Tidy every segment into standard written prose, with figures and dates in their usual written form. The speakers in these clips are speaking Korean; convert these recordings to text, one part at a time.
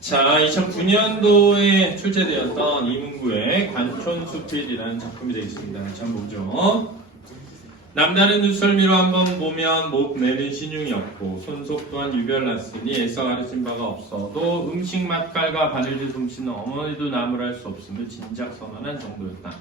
자, 2009년도에 출제되었던 이문구의 관촌숲필이라는 작품이 되겠습니다. 같이 한번 보죠. 남다른 눈썰미로 한번 보면 목 매는 신용이었고 손속 또한 유별났으니 애써 가르친 바가 없어도 음식 맛깔과 바늘질 솜씨는 어머니도 나무랄 수 없음을 진작 선언한 정도였다.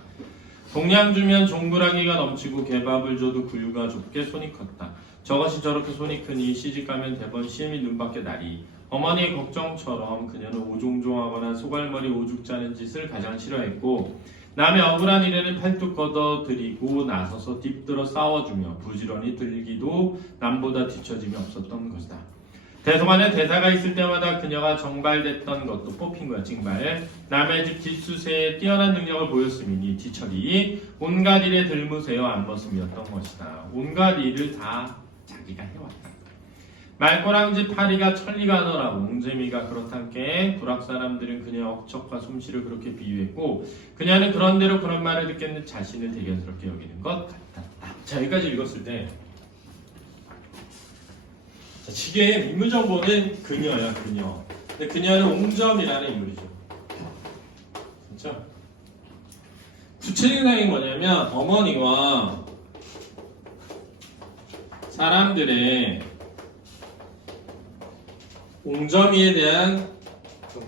동양 주면 종구라기가 넘치고 개밥을 줘도 구유가 좁게 손이 컸다. 저것이 저렇게 손이 크니 시집가면 대번 시험이 눈밖에 나리. 어머니의 걱정처럼 그녀는 오종종하거나 소갈머리 오죽 짜는 짓을 가장 싫어했고 남의 억울한 일에는 팔뚝 걷어들이고 나서서 뒷들어 싸워주며 부지런히 들기도 남보다 뒤처짐이 없었던 것이다. 대소간에 대사가 있을 때마다 그녀가 정발됐던 것도 뽑힌 거야. 징발. 남의 집 뒷수세에 뛰어난 능력을 보였음이니 뒤처리 온갖 일에 들무세여 안벗음이었던 것이다. 온갖 일을 다 자기가 해왔다. 말꼬랑지 파리가 천리가 하더라고. 옹재미가 그렇단께 구락 사람들은 그녀의 억척과 솜씨를 그렇게 비유했고 그녀는 그런대로 그런 말을 듣겠는 자신을 대견스럽게 여기는 것 같았다. 자, 여기까지 읽었을 때 자, 지금 인물정보는 그녀야, 그녀. 근데 그녀는 옹점이라는 인물이죠. 그렇죠? 구체적인 상황이 뭐냐면 어머니와 사람들의 옹점이에 대한 평가.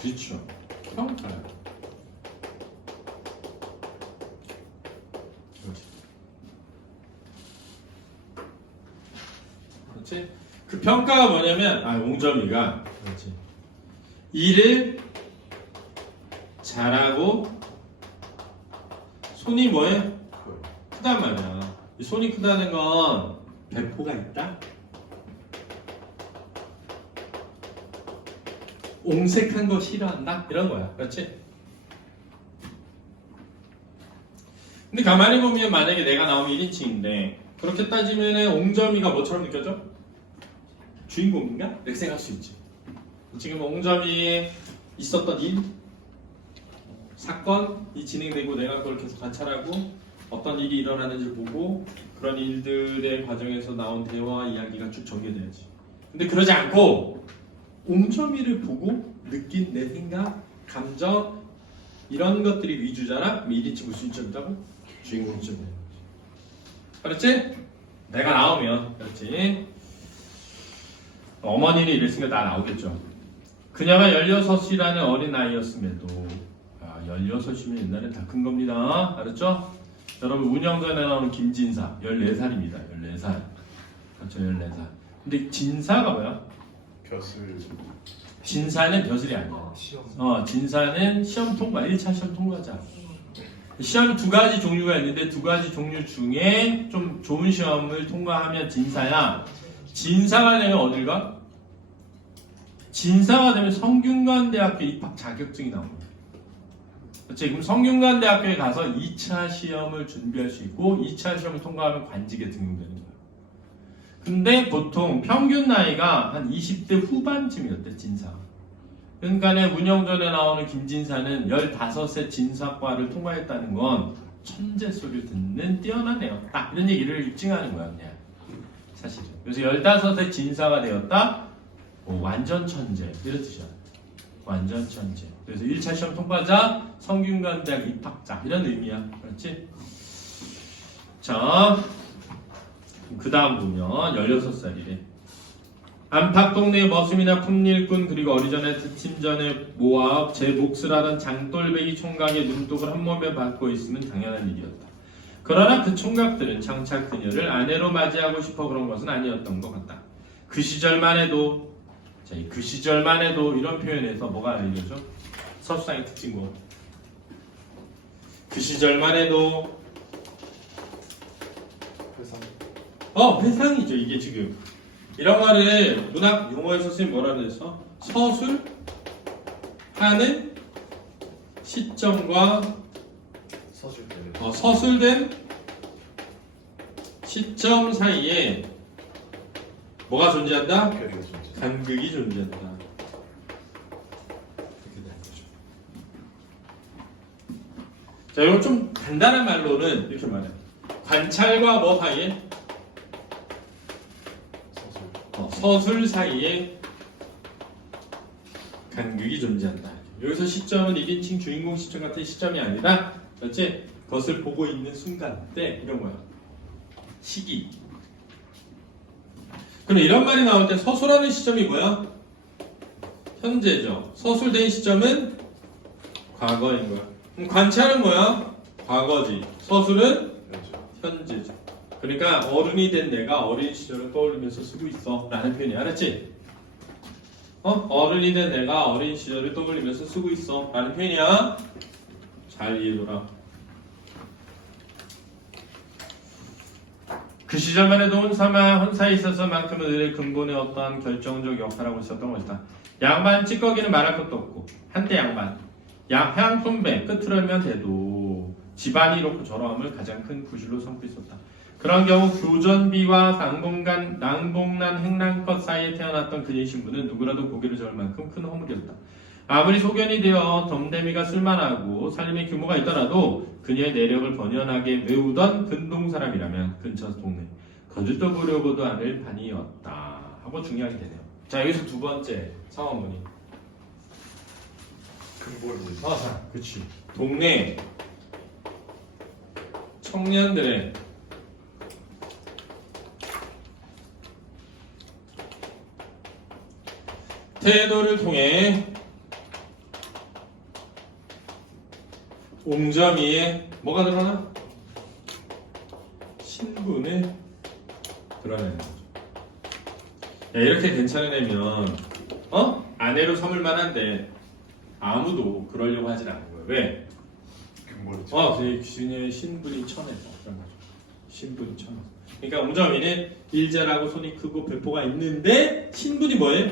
그렇죠. 평가요. 그렇지? 그 평가가 뭐냐면 옹점이가 그렇지. 일을 잘하고 손이 뭐해? 크단 말이야. 이 손이 크다는 건 배포가 있다. 옹색한 거 싫어한다? 이런 거야. 그렇지? 근데 가만히 보면 만약에 내가 나오면 1인칭인데 그렇게 따지면 옹점이가 뭐처럼 느껴져? 주인공인가? 이렇게 생각할 수 있지. 지금 옹점이에 있었던 일, 사건이 진행되고 내가 그걸 계속 관찰하고 어떤 일이 일어나는지 보고 그런 일들의 과정에서 나온 대화 이야기가 쭉 전개돼야지. 근데 그러지 않고 옹점이를 보고 느낀 내 생각, 감정 이런 것들이 위주잖아? 1인칭 무슨 인점이라고? 주인공 인점 되는 거지. 그렇지? 내가 나오면 그렇지? 어머니는 이랬으니까 다 나오겠죠. 그녀가 16이라는 어린 아이였음에도 16이면 옛날엔 다 큰 겁니다. 알았죠? 여러분 운영전에 나오는 김진사 14살입니다. 14살. 그렇죠? 14살. 근데 진사가 뭐야? 벼슬. 진사는 벼슬이 아니야. 진사는 시험 통과, 1차 시험 통과자. 시험 두 가지 종류가 있는데 두 가지 종류 중에 좀 좋은 시험을 통과하면 진사야. 진사가 되면 어딜 가? 진사가 되면 성균관대학교 입학 자격증이 나옵니다. 그렇지? 그럼 성균관대학교에 가서 2차 시험을 준비할 수 있고 2차 시험을 통과하면 관직에 등용되는 거야. 근데 보통 평균 나이가 한 20대 후반쯤이었대, 진사. 그러니까 운영전에 나오는 김진사는 15세 진사과를 통과했다는 건 천재 소리를 듣는 뛰어난 애였다. 이런 얘기를 입증하는 거야, 그냥. 사실은. 그래서 15세 진사가 되었다? 완전 천재. 이런 뜻이야. 완전 천재. 그래서 1차 시험 통과자, 성균관대학 입학자. 이런 의미야. 그렇지? 자. 그 다음 보면 16살이래. 안팎 동네의 머슴이나 품일꾼 그리고 어리전에 팀전에 모아 제 몫을 하던 장돌배기 총각의 눈독을 한 몸에 받고 있으면 당연한 일이었다. 그러나 그 총각들은 장차 그녀를 아내로 맞이하고 싶어 그런 것은 아니었던 것 같다. 그 시절만 해도 그 시절만 해도 이런 표현에서 뭐가 알려져? 서술상의 특징고. 그 시절만 해도 회상이죠. 이게 지금 이런 말을 문학 용어에서 쓰면 뭐라 그랬어? 서술하는 시점과 서술된 시점 사이에 뭐가 존재한다? 간극이 존재한다. 이렇게 되는 거죠. 자, 이거 좀 간단한 말로는 이렇게 말해. 관찰과 뭐 사이에? 서술 사이에 간극이 존재한다. 여기서 시점은 1인칭 주인공 시점 같은 시점이 아니라 그렇지? 그것을 보고 있는 순간 때 이런 거야. 시기. 그럼 이런 말이 나올 때 서술하는 시점이 뭐야? 현재죠. 서술된 시점은 과거인 거야. 그럼 관찰은 뭐야? 과거지. 서술은 현재죠. 그러니까 어른이 된 내가 어린 시절을 떠올리면서 쓰고 있어 라는 표현이야. 알았지? 어른이 된 내가 어린 시절을 떠올리면서 쓰고 있어 라는 표현이야. 잘 이해해둬라. 그 시절만 해도 혼사에 있어서만큼은 의의 근본의 어떠한 결정적 역할을 하고 있었던 것이다. 양반 찌꺼기는 말할 것도 없고 한때 양반 향 손배 끝을 얼면 돼도 집안이 이렇고 저러함을 가장 큰 구실로 삼고 있었다. 그런 경우 교전비와 낭봉난 행랑껏 사이에 태어났던 그의 신부는 누구라도 고개를 저을 만큼 큰 허물이었다. 아무리 소견이 되어 덤대미가 쓸만하고 살림의 규모가 있더라도 그녀의 내력을 번연하게 외우던 근동 사람이라면 근처 동네 거들떠 보려고도 않을 판이었다 하고 중요하게 되네요. 자, 여기서 두 번째 상황문이 근본 자, 그치. 동네 청년들의 태도를 통해 옹점이에 뭐가 드러나? 신분을 드러내는 거죠. 야, 이렇게 괜찮은 애면 아내로 삼을 만한데 아무도 그러려고 하진 않는 거예요. 왜? 근본이 그의 신분이 천해서 그런 거죠. 신분이 천해서. 그러니까 옹점이는 일자라고 손이 크고 배포가 있는데 신분이 뭐예요?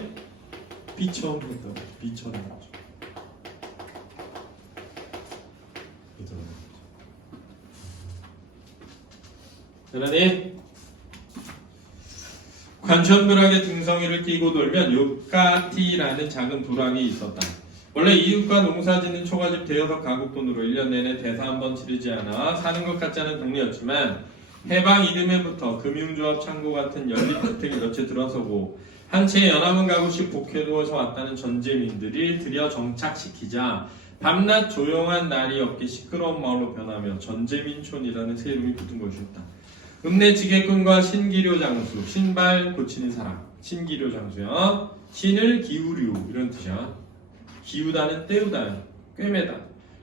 비천했다고. 비천한 거죠. 그러니 관천불악의 등성이를 끼고 돌면 요까티라는 작은 불악이 있었다. 원래 이웃과 농사짓는 초가집 대여섯 가구 돈으로 1년 내내 대사 한 번 치르지 않아 사는 것 같지 않은 동네였지만 해방 이듬해부터 금융조합 창고 같은 연립주택이 몇 채 들어서고 한 채의 연합은 가구씩 복해두어서 왔다는 전재민들이 들여 정착시키자 밤낮 조용한 날이 없게 시끄러운 마을로 변하며 전재민촌이라는 새 이름이 붙은 것이었다. 읍내지게꾼과 신기료 장수, 신발 고치는 사람, 신기료 장수야. 신을 기우류 이런 뜻이야. 기우다는 때우다, 꿰매다.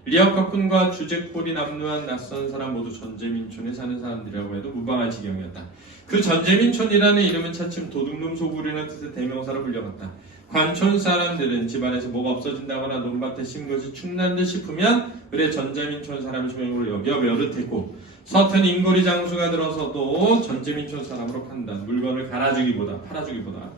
리어커꾼과 주제꼴이 남루한 낯선 사람 모두 전재민촌에 사는 사람들이라고 해도 무방할 지경이었다. 그 전재민촌이라는 이름은 차츰 도둑놈 소굴이라는 뜻의 대명사로 불려갔다. 관촌 사람들은 집안에서 뭐가 없어진다거나 논밭에 심은 것이 축난 듯 싶으면 그래 전재민촌 사람을 소명으로 여겨 멸릇했고 서튼 인고리 장수가 들어서도 전재민촌 사람으로 판단 물건을 갈아주기보다 팔아주기보다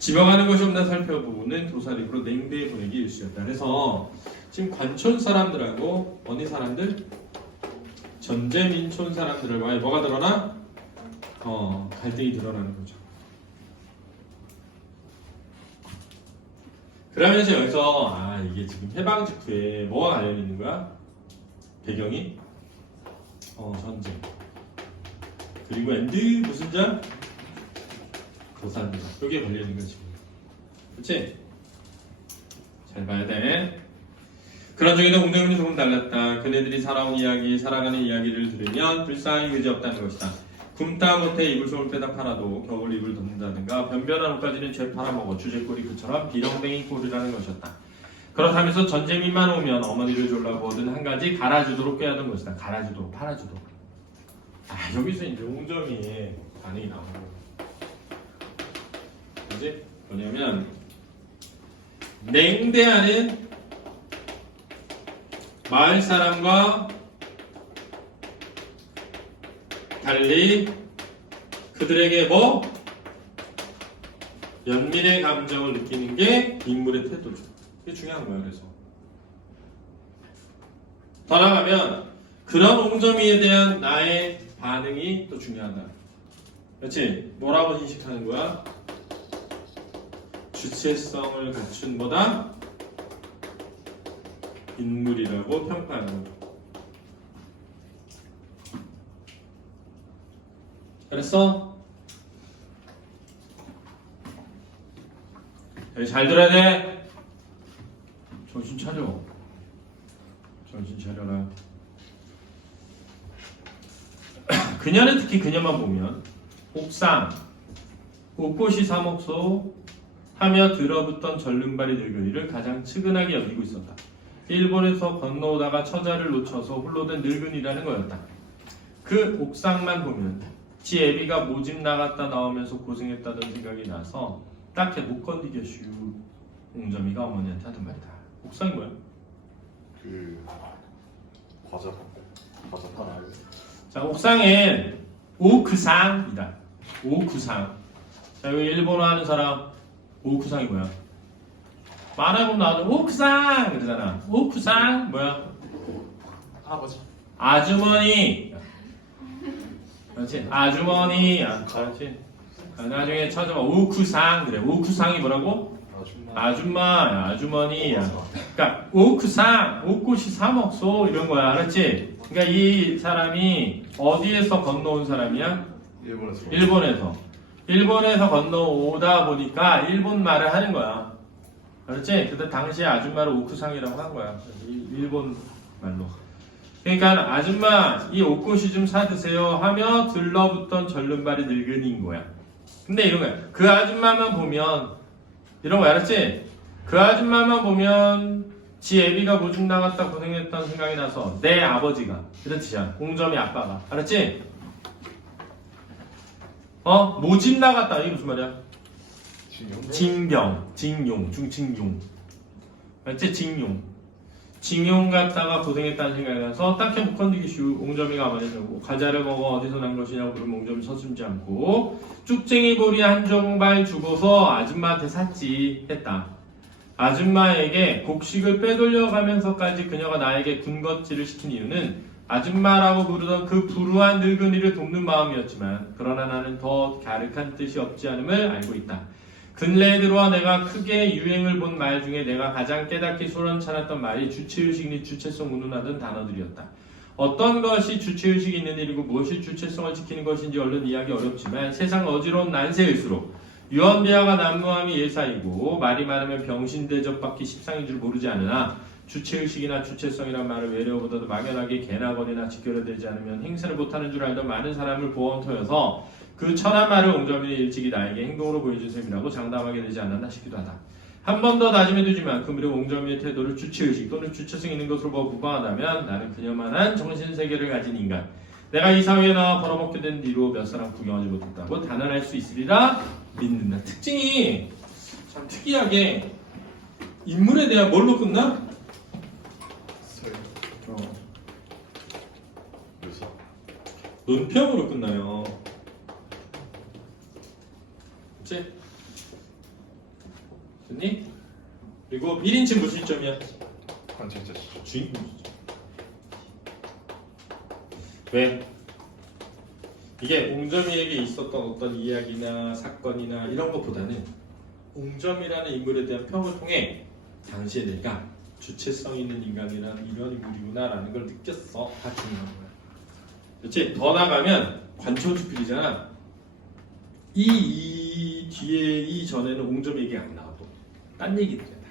집어가는 것이 없나 살펴보는 도사립으로 냉대에 보내기 일쑤였다. 그래서 지금 관촌 사람들하고 어느 사람들? 전재민촌 사람들과의 뭐가 드러나? 갈등이 드러나는 거죠. 그러면서 여기서 이게 지금 해방 직후에 뭐가 관련이 있는 거야? 배경이? 전쟁. 그리고 엔드 무슨 자? 도산자. 여기에 걸려있는 거지. 그치? 잘 봐야 돼. 그런 중에도 웅정이는 조금 달랐다. 그네들이 살아온 이야기, 살아가는 이야기를 들으면 불쌍히 그지없다는 것이다. 굶다 못해 이불 속을 빼다 팔아도 겨울 이불 덮는다든가 변변한 옷까지는 죄 팔아먹어 주제꼴이 그처럼 비렁뱅이 꼴이라는 것이었다. 그렇다면서 전재민만 오면 어머니를 졸라고 얻은 한 가지 갈아주도록 꾀하던 것이다. 갈아주도록 팔아주도록. 여기서 이제 옹점이의 반응이 나오는 거야. 뭐지? 뭐냐면 냉대하는 마을 사람과 달리 그들에게 연민의 감정을 느끼는 게 인물의 태도죠. 이게 중요한 거예요. 그래서 더 나아가면 그런 옹점이에 대한 나의 반응이 또 중요하다. 그렇지? 뭐라고 인식하는 거야? 주체성을 갖춘 보다 인물이라고 평가하는 거죠. 그랬어? 잘 들어야 돼. 정신 차려. 정신 차려라. 그녀는 특히 그녀만 보면 옥상, 옷꽃이 사목소 하며 들어붙던 절름발이 늙은이를 가장 측은하게 여기고 있었다. 일본에서 건너오다가 처자를 놓쳐서 홀로 된 늙은이라는 거였다. 그 옥상만 보면 지 애비가 모집 나갔다 나오면서 고생했다던 생각이 나서 딱히 못 건디겠슈. 옹점이가 어머니한테 하던 말이다. 옥상이 뭐야? 그 과자 파나요? 자, 옥상엔 오크상이다. 오크상. 자, 여기 일본어 하는 사람 오크상이 뭐야? 말하고 나오는 오크상 그러잖아. 오크상 뭐야? 할아버지. 아주머니. 그렇지. 아주머니. 그렇지. 나중에 찾아봐. 오크상 그래. 오크상이 뭐라고? 아줌마, 아주머니. 그러니까 오크상, 옷꽃이 사먹소 이런 거야. 알았지? 그러니까 이 사람이 어디에서 건너온 사람이야? 일본에서 건너오다 보니까 일본 말을 하는 거야. 그렇지? 그때 당시에 아줌마를 오크상이라고 한 거야. 일본 말로. 그러니까 아줌마 이 옷꽃이 좀 사드세요 하며 들러붙던 절름발이 늙은이인 거야. 근데 이런 거야. 그 아줌마만 보면 이런 거 알았지? 그 아줌마만 보면 지 애비가 모집 나갔다 고생했던 생각이 나서 내 아버지가 이런 뜻이야. 옹점이 아빠가 알았지? 모집 나갔다 이게 무슨 말이야? 징병, 징용, 중징용 알았지? 징용 갔다가 고생했다는 생각이 나서 딱히 못 건드기슈. 옹점이가 아버지라고 과자를 먹어 어디서 난 것이냐고 물으면 옹점이 서슴지 않고 쭉쟁이 보리 한 정발 주고서 아줌마한테 샀지 했다. 아줌마에게 곡식을 빼돌려가면서까지 그녀가 나에게 군것질을 시킨 이유는 아줌마라고 부르던 그 불우한 늙은이를 돕는 마음이었지만 그러나 나는 더 갸륵한 뜻이 없지 않음을 알고 있다. 근래에 들어와 내가 크게 유행을 본 말 중에 내가 가장 깨닫기 소란찮았던 말이 주체의식 및 주체성 운운하던 단어들이었다. 어떤 것이 주체의식이 있는 일이고 무엇이 주체성을 지키는 것인지 얼른 이해하기 어렵지만 세상 어지러운 난세일수록 유언비하가 난무함이 예사이고 말이 많으면 병신대접받기 십상인 줄 모르지 않으나 주체의식이나 주체성이란 말을 외래어보다도 막연하게 개나 거리나 직결되지 않으면 행세를 못하는 줄 알던 많은 사람을 보험터여서 그 천한 말을 옹점이 일찍이 나에게 행동으로 보여준 셈이라고 장담하게 되지 않았나 싶기도 하다. 한 번 더 다짐해두지만 그무렵 옹점이의 태도를 주체의식 또는 주체성 있는 것으로 보아 무방하다면 나는 그녀만한 정신세계를 가진 인간 내가 이 사회에 나와 벌어먹게 된 뒤로 몇 사람 구경하지 못했다고 단언할 수 있으리라 믿는다. 특징이 참 특이하게 인물에 대한 뭘로 끝나? 묘사. 논평으로 끝나요. 그치? 됐니? 그리고 1인칭 무슨 시점이야? 관찰자 주인공 시점. 왜? 이게 옹점이에게 있었던 어떤 이야기나 사건이나 이런 것보다는 옹점이라는 인물에 대한 평을 통해 당시에 내가 주체성 있는 인간이란 이런 인물이구나라는 걸 느꼈어. 다 중요한 거야. 그렇지? 더 나가면 관촌수필이잖아. 이 뒤에 이 전에는 옹점 얘기 안 나오고 딴 얘기들이야 다.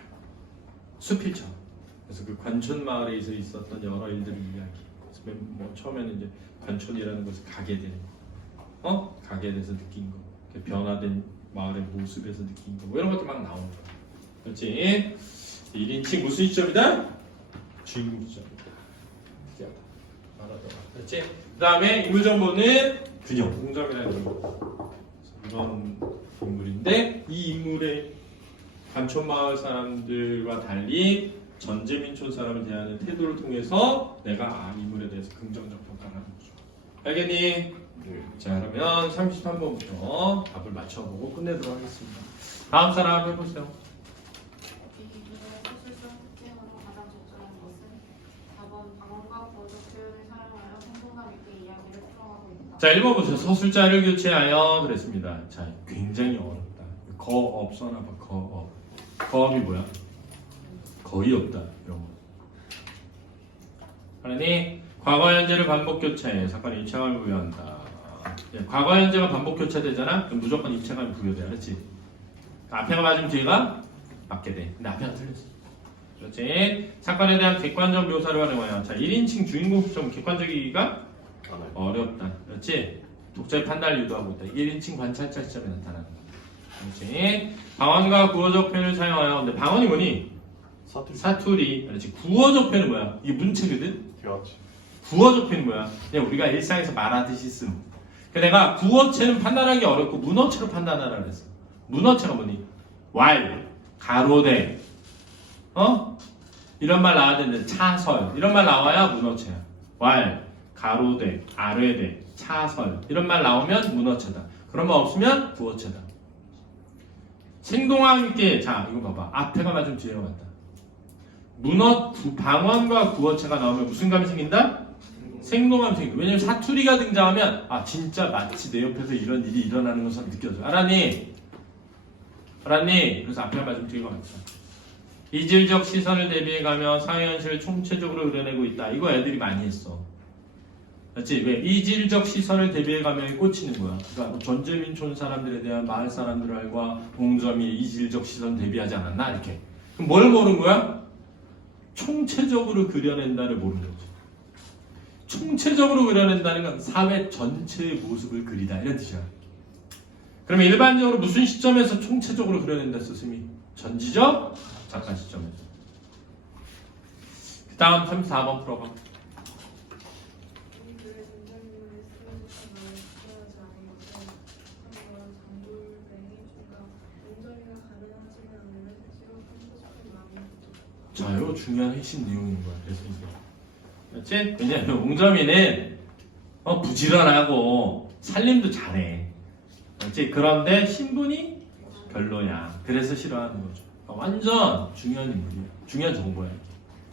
수필처럼. 그래서 그 관촌 마을에 있었던 여러 일들을 이야기. 그래서 뭐 처음에는 이제 관촌이라는 것을 가게 되는 거, 가게 돼서 느낀 거, 변화된 마을의 모습에서 느낀 거, 뭐 이런 것들 막 나오는 거야. 그렇지? 1인칭 무슨 시점이다? 주인공 시점이다. 특이하다. 말하더라. 그렇지? 그 다음에 인물 정보는 그녀, 옹점이라는 인물. 이런 인물인데 이 인물의 관촌 마을 사람들과 달리 전제민촌 사람을 대하는 태도를 통해서 내가 인물에 대해서 긍정적 평가를 하는 거죠. 알겠니? 네. 자, 그러면 33번부터 답을 맞춰보고 끝내도록 하겠습니다. 다음 사람 해보세요. 자, 1번 보세요. 서술자를 교체하여 그랬습니다. 자, 굉장히 어렵다. 거업 써놔봐. 거업. 거업이 뭐야? 거의 없다. 이런 거. 그러니 과거 현재를 반복 교체해 사건에 입체감을 부여한다. 과거 현재가 반복 교체되잖아? 그럼 무조건 입체감이 부여돼. 알았지? 앞에가 맞으면 뒤가 맞게 돼. 근데 앞에가 틀렸어. 그렇지? 사건에 대한 객관적 묘사를 활용하여. 자, 1인칭 주인공 수정 객관적이기가 하나요. 어렵다. 그렇지? 독자의 판단을 유도하고 있다. 1인칭 관찰자 시점에 나타나는 거. 그렇지? 방언과 구어적 표현을 사용하여. 근데 방언이 뭐니? 사투리. 사투리. 그렇지? 구어적 표현은 뭐야? 이게 문체거든? 대화지. 구어적 표현은 뭐야? 그냥 우리가 일상에서 말하듯이 쓴. 내가 구어체는 판단하기 어렵고 문어체로 판단하라 그랬어. 문어체가 뭐니? 왈, 가로대, 이런 말 나와야 되는데 차설 이런 말 나와야 문어체야. 왈, 가로대, 아래대, 차설 이런 말 나오면 문어체다. 그런 말 없으면 구어체다. 생동함 있게. 자, 이거 봐봐. 앞에가 맞으면 뒤에가 맞다. 방언과 구어체가 나오면 무슨 감이 생긴다? 생동함이 생긴다. 왜냐면 사투리가 등장하면 아 진짜 마치 내 옆에서 이런 일이 일어나는 것처럼 느껴져. 알았니? 그래서 앞에가 맞으면 뒤에가 맞다. 이질적 시선을 대비해가며 사회 현실을 총체적으로 그려내고 있다. 이거 애들이 많이 했어. 맞지? 왜? 이질적 시선을 대비해가며 꽂히는 거야. 그러니까 전제민촌 사람들에 대한 마을 사람들과 옹점이 이질적 시선 대비하지 않았나? 이렇게. 그럼 뭘 모르는 거야? 총체적으로 그려낸다를 모르는 거지. 총체적으로 그려낸다는 건 사회 전체의 모습을 그리다 이런 뜻이야. 그러면 일반적으로 무슨 시점에서 총체적으로 그려낸다 스승이? 전지적 작가 시점에서. 그 다음 34번 풀어봐. 자, 이거 중요한 핵심 내용인 거야. 그래서 이게. 그렇지? 왜냐하면 옹점이는 부지런하고 살림도 잘해. 그렇지? 그런데 신분이 별로야. 그래서 싫어하는 거죠. 완전 중요한 인물이야. 중요한 정보야.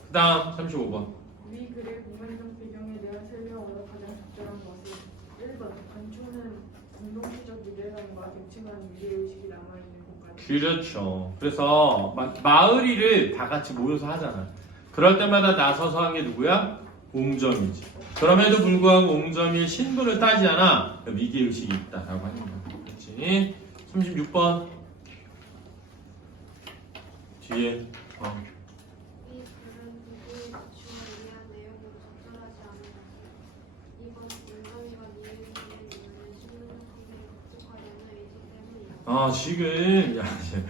그 다음 35번. 위 글의 공간적 배경에 대한 설명으로 가장 적절한 것은 1번 관초는 공동체적 유대감과 쟁취한 유대의식이 남아있는 공간. 그렇죠. 그래서 마을이를 다 같이 모여서 하잖아. 그럴 때마다 나서서 한 게 누구야? 옹점이지. 그럼에도 불구하고 옹점이의 신분을 따지지 않아. 위계의식이 있다라고 하는 거야. 그렇지. 36번. 뒤에. 이 글은 누구의 주춤을 위한 내용으로 적절하지 않은 것은 이번 옹점이가 미행하는 이유는 신분적 관계를 극복하려는 의지 때문이다. 지금 야, 이제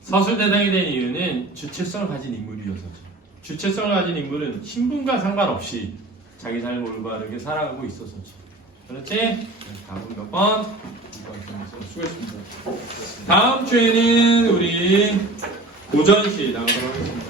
서술 대상이 된 이유는 주체성을 가진 인물이어서죠. 주체성을 가진 인물은 신분과 상관없이 자기 삶을 올바르게 살아가고 있어서죠. 그렇지? 다음 몇 번? 수고했습니다. 다음 주에는 우리 고전시 나가도록 하겠습니다.